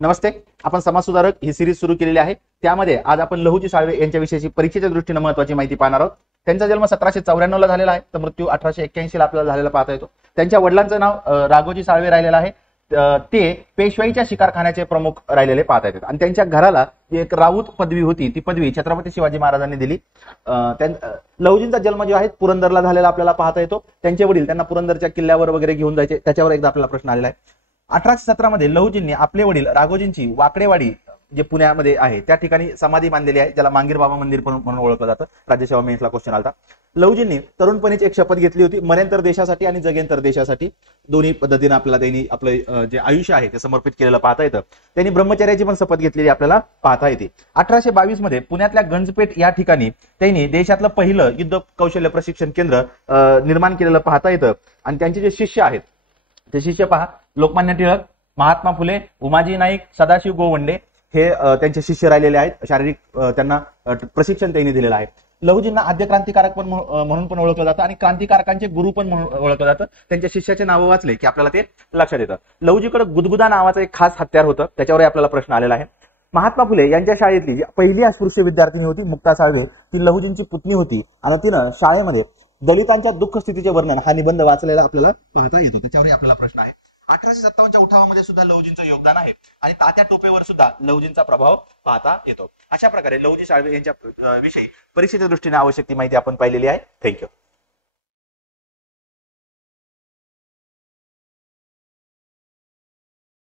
नमस्ते. आपण समाज सुधारक ही सिरीज सुरू केलेली आहे. त्यामध्ये आज आपण लहुजी साळवे यांच्याविषयी परीक्षेच्या दृष्टीने महत्त्वाची माहिती पाहणार आहोत. त्यांचा जन्म 1794 ला झालेला आहे, तर मृत्यू 1881 ला आपल्याला झालेला पाहता येतो. त्यांच्या वडिलांचं नाव राघोजी साळवे राहिलेलं आहे. ते पेशवाईच्या शिकारखान्याचे प्रमुख राहिलेले पाहता येतात आणि त्यांच्या घराला एक राऊत पदवी होती, ती पदवी छत्रपती शिवाजी महाराजांनी दिली. लहुजींचा जन्म जो आहे पुरंदरला झालेला आपल्याला पाहता येतो. त्यांचे वडील त्यांना पुरंदरच्या किल्ल्यावर वगैरे घेऊन जायचे, त्याच्यावर एकदा आपल्याला प्रश्न आलेला आहे. 1817 मध्ये लहुजींनी आपले वडील राघोजींची वाकडेवाडी जे पुण्यामध्ये आहे त्या ठिकाणी समाधी बांधलेली आहे, ज्याला मांगीर बाबा मंदिर म्हणून ओळखलं जातं. राज्यसेवा मेन्सला क्वेश्चन आलता. लहुजींनी तरुणपणीच एक शपथ घेतली होती, मरेंतर देशासाठी आणि जगेंतर देशासाठी. दोन्ही पद्धतीने आपल्याला त्यांनी आपलं जे आयुष्य आहे ते समर्पित केलेलं पाहता येतं. त्यांनी ब्रह्मचर्याची पण शपथ घेतलेली आपल्याला पाहता येते. 1822 मध्ये पुण्यातल्या गंजपेठ या ठिकाणी त्यांनी देशातलं पहिलं युद्ध कौशल्य प्रशिक्षण केंद्र निर्माण केलेलं पाहता येतं. आणि त्यांचे जे शिष्य आहेत ते शिष्य पहा, लोकमान्य टिळक, महात्मा फुले, उमाजी नाईक, सदाशिव गोवंडे हे त्यांचे शिष्य राहिलेले आहेत. शारीरिक त्यांना प्रशिक्षण त्यांनी दिलेलं आहे. लहुजींना आद्य क्रांतिकारक पण म्हणून पण ओळखलं जातं आणि क्रांतिकारकांचे गुरु पण म्हणून ओळखलं जातं. त्यांच्या शिष्याचे नाव वाचले की आपल्याला ते लक्षात येतं. लहुजीकडे गुदगुदा नावाचं एक खास हत्यार होतं, त्याच्यावरही आपल्याला प्रश्न आलेला आहे. महात्मा फुले यांच्या शाळेतली पहिली अस्पृश्य विद्यार्थिनी होती मुक्ता साळवे. ती लहुजींची पुतणी होती आणि तिनं शाळेमध्ये दलितांच्या दुःख स्थितीचे वर्णन हा निबंध वाचलेला आपल्याला पाहता येतो. त्याच्यावरही आपल्याला प्रश्न आहे. 1857च्या उठावामध्ये सुद्धा लहुजींचं योगदान आहे आणि तात्या टोपेवर सुद्धा लहुजींचा प्रभाव पाहता येतो. अशा प्रकारे लहुजी साळवे यांच्या विषयी परीक्षेच्या दृष्टीने आवश्यक ती माहिती आपण पाहिलेली आहे. थँक्यू.